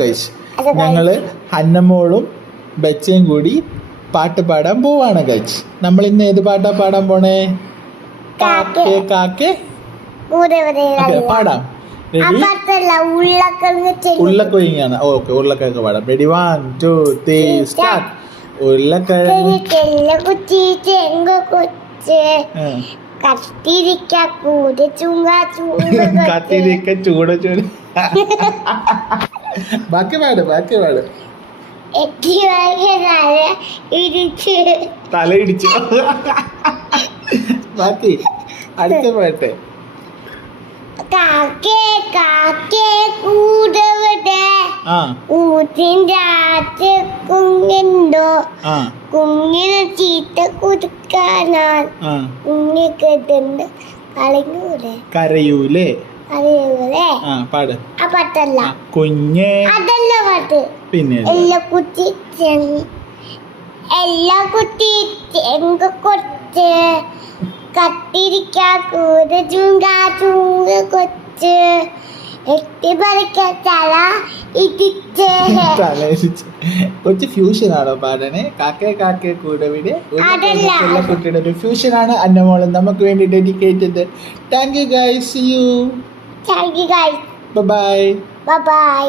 Guys, ഞങ്ങള് ഹന്നമോളും ബച്ചയും കൂടി പാട്ട് പാടാൻ പോവാണ് ഗൈസ്. നമ്മൾ ഇന്ന് ഏത് പാട്ടാ പാടാൻ പോണേ? കാക്കേ കാക്കേ പാടാം. ഉരുളക്കിഴങ്ങാണ്. ഓക്കെ, ഉരുളക്കിഴങ്ങ് പാടാം. Ready, 1 2 3 start. ഉരുളക്കിഴങ്ങ് കത്തിരിക്ക കൂടെ ചൂട ചൂട്. ബാക്കി പാട്. തല ഇടിച്ചു. ബാക്കി അടുത്ത പാട്ട്. കാക്കേ കാക്കേ കൂടവിടെ ഊട്ടിൻ്റെ ആറ്റ് കുഞ്ഞുണ്ടോ? കുഞ്ഞിനെ ചീത്ത കൊടുക്കാനാൽ കുഞ്ഞിക്കെട്ടുണ്ട് കരയൂലേ? പാട്. ആ പാട്ടല്ല, കുഞ്ഞേ അതല്ല പാട്ട്. പിന്നെ എല്ലാ കുട്ടി ചെങ്ക കൊച്ച് കത്തിരിക്ക കൂടെ ചൂങ്ക കൊച്ച് എട്ടി പറിക്ക തല ഇടിച്ച്. കൊച്ചു ഫ്യൂഷൻ ആണോ പാടണേ? കാക്കേ കാക്കേ കൂടെ വിടെ കുട്ടിയുടെ ഒരു ഫ്യൂഷൻ ആണ് അന്നമോളും നമുക്ക് വേണ്ടി dedicated. Thank you guys. See you. Thank you guys. Bye bye. Bye by.